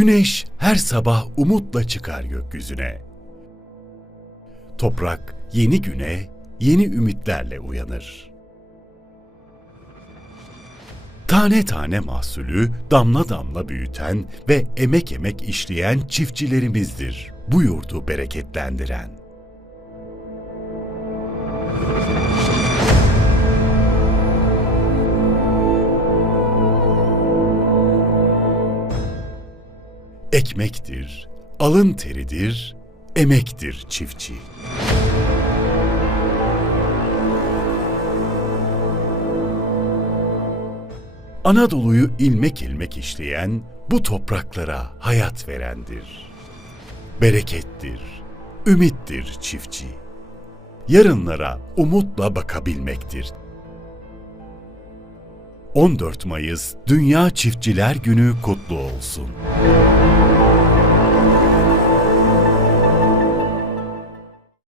Güneş her sabah umutla çıkar gökyüzüne. Toprak yeni güne, yeni ümitlerle uyanır. Tane tane mahsulü damla damla büyüten ve emek emek işleyen çiftçilerimizdir bu yurdu bereketlendiren. Ekmektir, alın teridir, emektir çiftçi. Anadolu'yu ilmek ilmek işleyen, bu topraklara hayat verendir. Berekettir, ümittir çiftçi. Yarınlara umutla bakabilmektir. 14 Mayıs Dünya Çiftçiler Günü kutlu olsun.